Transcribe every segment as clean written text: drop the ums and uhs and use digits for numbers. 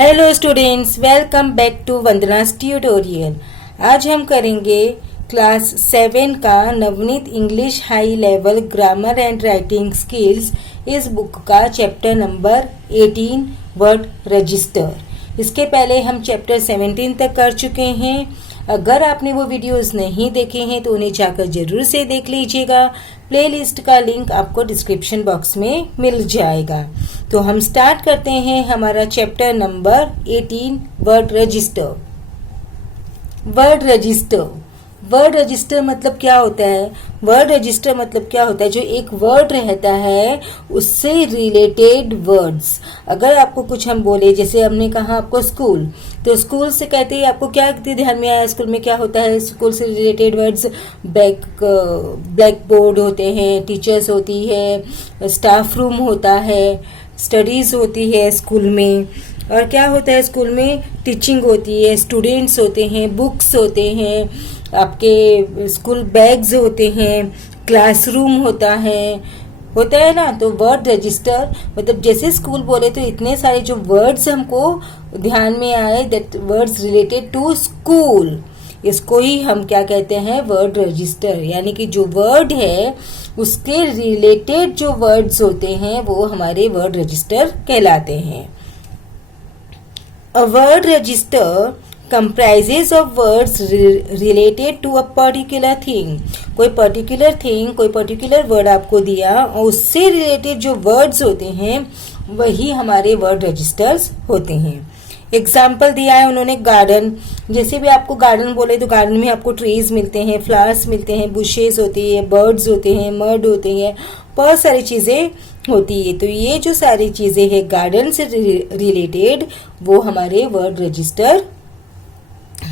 Hello students, welcome back to Vandana's tutorial. आज हम करेंगे क्लास 7 का Navneet English high level grammar and writing skills इस बुक का चैप्टर नंबर 18 वर्ड रजिस्टर। इसके पहले हम चैप्टर 17 तक कर चुके हैं। अगर आपने वो वीडियोस नहीं देखे हैं तो उन्हें जाकर जरूर से देख लीजिएगा। प्लेलिस्ट का लिंक आपको डिस्क्रिप्शन बॉक्स में मिल जाएगा। तो हम स्टार्ट करते हैं हमारा chapter number 18 word register. Word register मतलब क्या होता है? वर्ड रजिस्टर मतलब क्या होता है? जो एक वर्ड रहता है उससे रिलेटेड वर्ड्स। अगर आपको कुछ हम बोले, जैसे हमने कहा आपको स्कूल, तो स्कूल से कहते ही आपको क्या ध्यान में आया? स्कूल में क्या होता है? स्कूल से रिलेटेड वर्ड्स ब्लैक बोर्ड होते हैं, टीचर्स होती है, स्टाफ रूम होता है, स्टडीज होती है स्कूल में। और क्या होता है स्कूल में? टीचिंग होती है, स्टूडेंट्स होते हैं, बुक्स होते हैं, आपके स्कूल बैग्स होते हैं, क्लासरूम होता है ना। तो वर्ड रजिस्टर मतलब जैसे स्कूल बोले तो इतने सारे जो वर्ड्स हमको ध्यान में आए, that words related to school, इसको ही हम क्या कहते हैं? Word register. यानी कि जो वर्ड है उसके रिलेटेड जो वर्ड्स होते हैं वो हमारे वर्ड रजिस्टर कहलाते हैं। A word register comprises of words related to a particular thing। कोई पर्टिकुलर थिंग, कोई पर्टिकुलर वर्ड आपको दिया और उससे रिलेटेड जो वर्ड्स होते हैं वही हमारे वर्ड रजिस्टर्स होते हैं। एग्जाम्पल दिया है उन्होंने गार्डन। जैसे भी आपको गार्डन बोले तो गार्डन में आपको ट्रीज मिलते हैं, फ्लावर्स मिलते हैं, बुशेस होती है, बर्ड्स होते हैं, मर्ड होते हैं, बहुत सारी चीजें होती है। तो ये जो सारी चीजें हैं गार्डन से रिलेटेड वो हमारे वर्ड रजिस्टर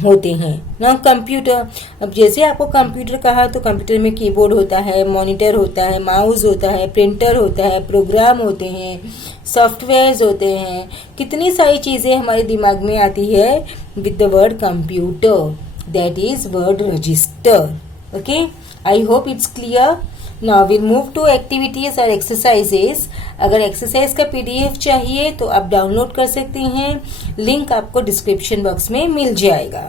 होते हैं ना। कंप्यूटर, अब जैसे आपको कंप्यूटर कहा तो कंप्यूटर में कीबोर्ड होता है, मॉनिटर होता है, माउस होता है, प्रिंटर होता है, प्रोग्राम होते हैं, सॉफ्टवेयर्स होते हैं, कितनी सारी चीजें हमारे दिमाग में आती है with the word computer, that is word register. Okay, I hope it's clear. Now will move to activities और एक्सरसाइजेस। अगर एक्सरसाइज का पीडीएफ चाहिए तो आप डाउनलोड कर सकते हैं, लिंक आपको डिस्क्रिप्शन बॉक्स में मिल जाएगा।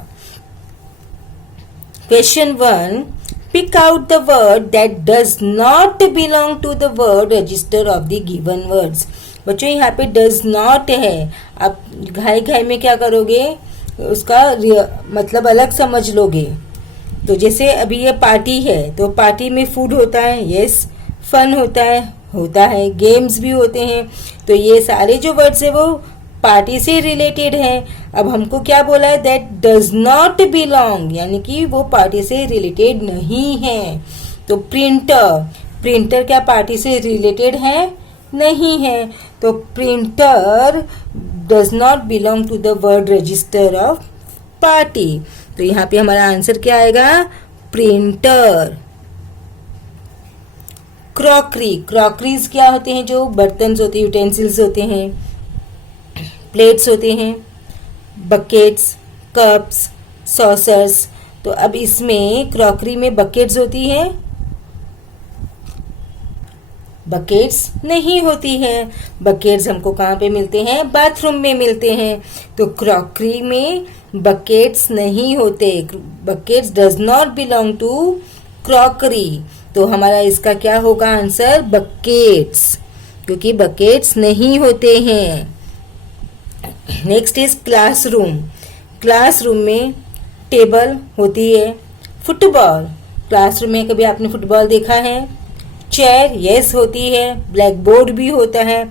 Question 1, pick out the word that does not belong to the word register of the given words. बच्चों यहाँ पे डज नॉट है, आप घाई घाई में क्या करोगे? उसका मतलब अलग समझ लोगे। तो जैसे अभी ये पार्टी है तो पार्टी में फूड होता है, यस, फन होता है, गेम्स भी होते हैं। तो ये सारे जो वर्ड्स है वो पार्टी से रिलेटेड है। अब हमको क्या बोला है? दैट डज नॉट बिलोंग, यानी कि वो पार्टी से रिलेटेड नहीं है। तो प्रिंटर क्या पार्टी से रिलेटेड है? नहीं है। तो printer does not belong to the word register of party. तो यहाँ पे हमारा आंसर क्या आएगा? प्रिंटर। क्रॉकरीज क्या होते हैं? जो बर्तन होते हैं, यूटेंसिल्स होते हैं, प्लेट्स होते हैं, बकेट्स, कप्स, सॉसर्स। तो अब इसमें क्रॉकरी में बकेट्स होती है? बकेट्स नहीं होती है। बकेट्स हमको कहाँ पे मिलते हैं? बाथरूम में मिलते हैं। तो क्रॉकरी में बकेट्स नहीं होते। Buckets does not belong to crockery. तो हमारा इसका क्या होगा आंसर? बकेट्स, क्योंकि बकेट्स नहीं होते हैं। नेक्स्ट इज क्लासरूम में टेबल होती है। फुटबॉल, क्लासरूम में कभी आपने फुटबॉल देखा है? चेयर, यस, होती है। ब्लैक बोर्ड भी होता है।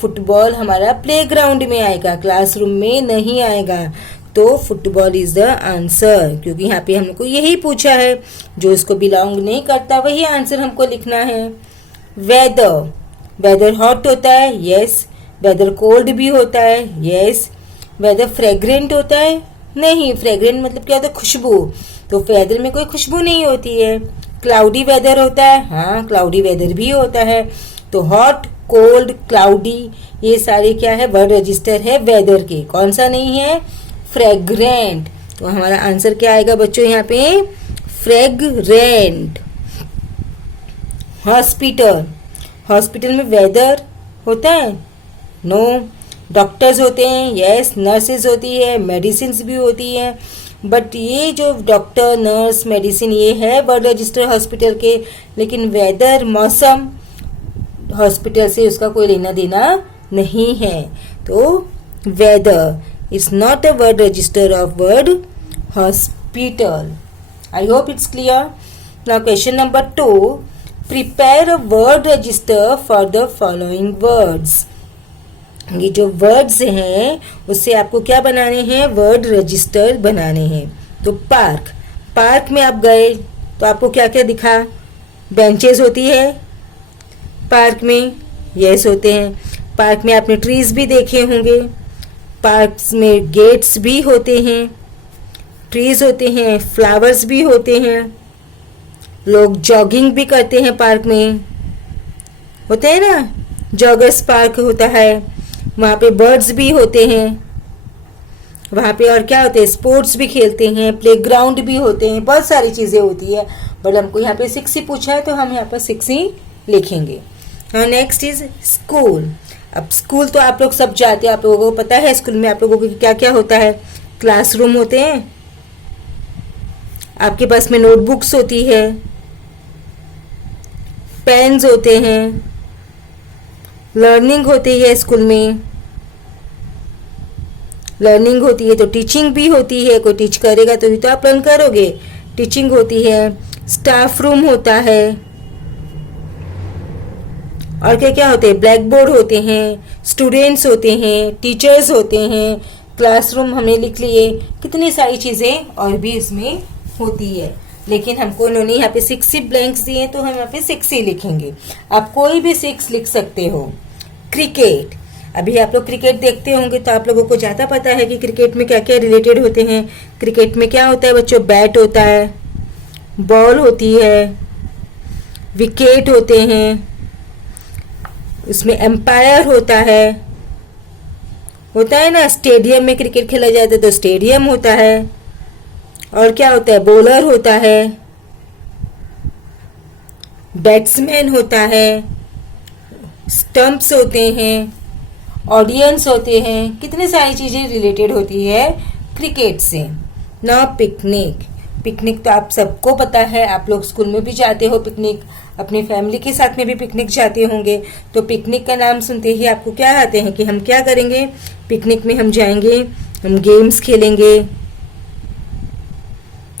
फुटबॉल हमारा प्लेग्राउंड में आएगा, क्लासरूम में नहीं आएगा। तो फुटबॉल इज द आंसर, क्योंकि यहाँ पे हमको यही पूछा है, जो इसको बिलोंग नहीं करता वही आंसर हमको लिखना है। वेदर हॉट होता है, यस। वेदर कोल्ड भी होता है, यस। वेदर फ्रेग्रेंट होता है? नहीं। फ्रेग्रेंट मतलब क्या होता है? खुशबू। तो वेदर में कोई खुशबू नहीं होती है। क्लाउडी वेदर होता है? हाँ, क्लाउडी वेदर भी होता है। तो हॉट, कोल्ड, क्लाउडी, ये सारे क्या है? वर्ड रजिस्टर है वेदर के। कौन सा नहीं है? फ्रेग्रेंट। तो हमारा आंसर क्या आएगा बच्चों यहाँ पे? फ्रेग्रेंट। हॉस्पिटल में वेदर होता है? नो। डॉक्टर्स होते हैं, यस, नर्सेज होती है, मेडिसिन भी होती हैं, बट ये जो डॉक्टर, नर्स, मेडिसिन ये है वर्ड रजिस्टर हॉस्पिटल के, लेकिन वेदर, मौसम हॉस्पिटल से उसका कोई लेना देना नहीं है। तो weather is not a word register of word hospital. I hope it's clear. Now question number 2, prepare a word register for the following words. ये जो वर्ड्स हैं उससे आपको क्या बनाने हैं, वर्ड रजिस्टर बनाने हैं। तो पार्क, पार्क में आप गए तो आपको क्या क्या दिखा, बेंचेस होती है पार्क में, यस होते हैं। पार्क में आपने ट्रीज भी देखे होंगे, पार्क्स में गेट्स भी होते हैं, ट्रीज होते हैं, फ्लावर्स भी होते हैं, लोग जॉगिंग भी करते हैं पार्क में, होते हैं ना, जॉगर्स पार्क होता है, वहाँ पे बर्ड्स भी होते हैं, वहाँ पे और क्या होते हैं, स्पोर्ट्स भी खेलते हैं, प्लेग्राउंड भी होते हैं, बहुत सारी चीज़ें होती है, बट हमको यहाँ पे 6 ही पूछा है तो हम यहाँ पर 6 ही लिखेंगे। हाँ, नेक्स्ट इज स्कूल। अब स्कूल तो आप लोग सब जाते हैं, आप लोगों को पता है स्कूल में आप लोगों को क्या क्या होता है, क्लासरूम होते हैं, आपके पास में नोटबुक्स होती है, पेन्स होते हैं, लर्निंग होती है स्कूल में, लर्निंग होती है तो टीचिंग भी होती है, कोई टीच करेगा तो ही तो आप लर्न करोगे, टीचिंग होती है, स्टाफ रूम होता है, और क्या क्या होते हैं, ब्लैक बोर्ड होते हैं, स्टूडेंट्स होते हैं, टीचर्स होते हैं, क्लासरूम हमने लिख लिए, कितनी सारी चीज़ें और भी इसमें होती है, लेकिन हमको इन्होंने यहाँ पे 6 ही ब्लैंक्स दिए तो हम यहाँ पे 6 ही लिखेंगे। आप कोई भी 6 लिख सकते हो। क्रिकेट, अभी आप लोग क्रिकेट देखते होंगे तो आप लोगों को ज़्यादा पता है कि क्रिकेट में क्या क्या रिलेटेड होते हैं। क्रिकेट में क्या होता है बच्चों, बैट होता है, बॉल होती है, विकेट होते हैं, उसमें एम्पायर होता है ना, स्टेडियम में क्रिकेट खेला जाता है तो स्टेडियम होता है, और क्या होता है, बॉलर होता है, बैट्समैन होता है, स्टंप्स होते हैं, ऑडियंस होते हैं, कितनी सारी चीज़ें रिलेटेड होती है क्रिकेट से। ना पिकनिक, पिकनिक तो आप सबको पता है, आप लोग स्कूल में भी जाते हो पिकनिक, अपनी फैमिली के साथ में भी पिकनिक जाते होंगे, तो पिकनिक का नाम सुनते ही आपको क्या आते हैं कि हम क्या करेंगे, पिकनिक में हम जाएंगे, हम गेम्स खेलेंगे,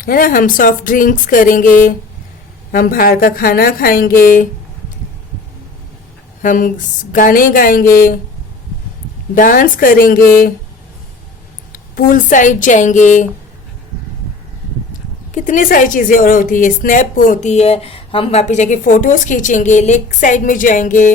है ना, हम सॉफ्ट ड्रिंक्स करेंगे, हम बाहर का खाना खाएंगे, हम गाने गाएंगे, डांस करेंगे, पूल साइड जाएंगे, कितनी सारी चीज़ें और होती है, स्नैप होती है, हम वहाँ पे जाके फ़ोटोज़ खींचेंगे, लेक साइड में जाएंगे,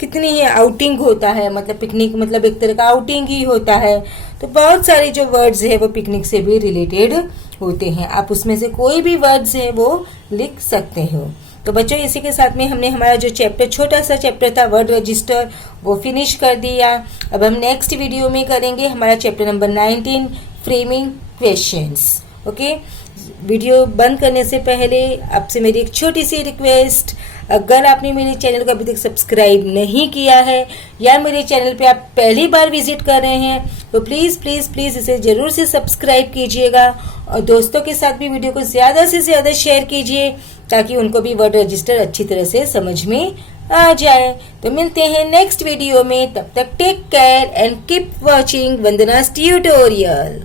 कितनी ही आउटिंग होता है, मतलब पिकनिक मतलब एक तरह का आउटिंग ही होता है। तो बहुत सारे जो वर्ड्स है वो पिकनिक से भी रिलेटेड होते हैं, आप उसमें से कोई भी वर्ड्स है वो लिख सकते हो। तो बच्चों इसी के साथ में हमने हमारा जो चैप्टर, छोटा सा चैप्टर था वर्ड रजिस्टर, वो फिनिश कर दिया। अब हम नेक्स्ट वीडियो में करेंगे हमारा chapter number 19, framing questions. Okay, video बंद करने से पहले आपसे मेरी एक छोटी सी रिक्वेस्ट, अगर आपने मेरे चैनल को अभी तक सब्सक्राइब नहीं किया है या मेरे चैनल पे आप पहली बार विजिट कर रहे हैं तो प्लीज़ प्लीज़ प्लीज़ इसे ज़रूर से सब्सक्राइब कीजिएगा, और दोस्तों के साथ भी वीडियो को ज़्यादा से ज़्यादा शेयर कीजिए ताकि उनको भी वर्ड रजिस्टर अच्छी तरह से समझ में आ जाए। तो मिलते हैं नेक्स्ट वीडियो में, तब तक take care and keep watching Vandana's tutorial.